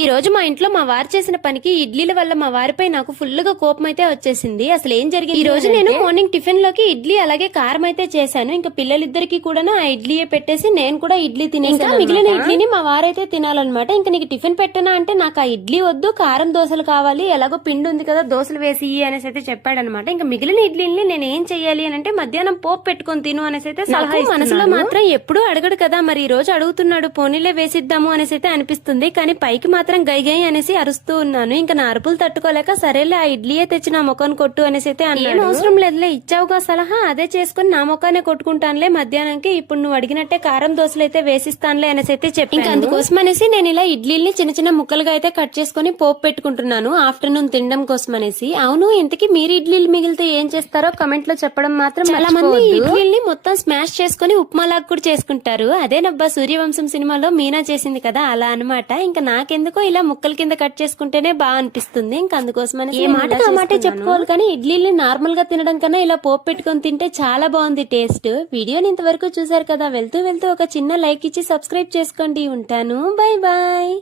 ఈ రోజు మా ఇంట్లో మా వారు చేసిన పనికి ఇడ్లీల వల్ల మా వారిపై నాకు ఫుల్గా కోపం అయితే వచ్చేసింది. అసలు ఏం జరిగింది ఈ రోజు నేను మార్నింగ్ టిఫిన్లోకి ఇడ్లీ అలాగే కారం అయితే చేశాను. ఇంకా పిల్లలిద్దరికి కూడా ఆ ఇడ్లీయే పెట్టేసి నేను కూడా ఇడ్లీ తినేసి ఇంకా మిగిలిన ఇడ్లీని మా వారైతే తినాలన్నమాట. ఇంకా నీకు టిఫిన్ పెట్టనా అంటే నాకు ఆ ఇడ్లీ వద్దు కారం దోశలు కావాలి ఎలాగో పిండి ఉంది కదా దోశలు వేసి అనేసి అయితే చెప్పాడనమాట ఇంకా మిగిలిన ఇడ్లీని నేను ఏం చెయ్యాలి అని అంటే మధ్యాహ్నం పోపు పెట్టుకొని తిను అనేసి అయితే సలహా మనసులో మాత్రం ఎప్పుడూ అడగడు కదా మరి ఈ రోజు అడుగుతున్నాడు పోనీలే వేసిద్దాము అనేసి అయితే అనిపిస్తుంది. కానీ పైకి మాత్రం గై గై అనేసి అరుస్తూ ఉన్నాను. ఇంకా నా అరుపులు తట్టుకోలేక సరేలే ఆ ఇడ్లీయే తెచ్చి నా ముఖాన్ని కొట్టు అనేసి అయితే. ఏం అవసరం లేదులే ఇచ్చావుగా సలహా అదే చేసుకుని నా ముఖానే కొట్టుకుంటానులే మధ్యాహ్నానికి ఇప్పుడు నువ్వు అడిగినట్టే కారం దోశలు అయితే వేసిస్తానులే అనేసి అయితే చెప్పి ఇంకా అందుకోసం అనేసి నేను ఇలా ఇడ్లీని చిన్న చిన్న ముక్కలుగా అయితే కట్ చేసుకుని పోపు పెట్టుకుంటున్నాను ఆఫ్టర్నూన్ తినడం కోసం అనేసి. అవును ఇంతకీ మీరు ఇడ్లీలు మిగిలితే ఏం చేస్తారో కమెంట్లో చెప్పడం మాత్రం చాలా మంది ఇడ్లీని మొత్తం స్మాష్ చేసుకుని ఉప్మాలాగా కూడా చేసుకుంటారు. అదేనబ్బా సూర్యవంశం సినిమాలో మీనా చేసింది కదా అలా అన్నమాట. ఇంకా నాకెందుకో ఇలా ముక్కల కింద కట్ చేసుకుంటేనే బాగా అనిపిస్తుంది. ఇంకా అందుకోసం ఏ మాట ఆ మాటే చెప్పుకోవాలి కానీ ఇడ్లీని నార్మల్గా తినడం కన్నా ఇలా పోపు పెట్టుకొని తింటే చాలా బాగుంది టేస్ట్ వీడియోని ఇంతవరకు చూసారు కదా వెళ్తూ వెళ్తూ ఒక చిన్న లైక్ ఇచ్చి సబ్స్క్రైబ్ చేసుకోండి. ఉంటాను. Bye bye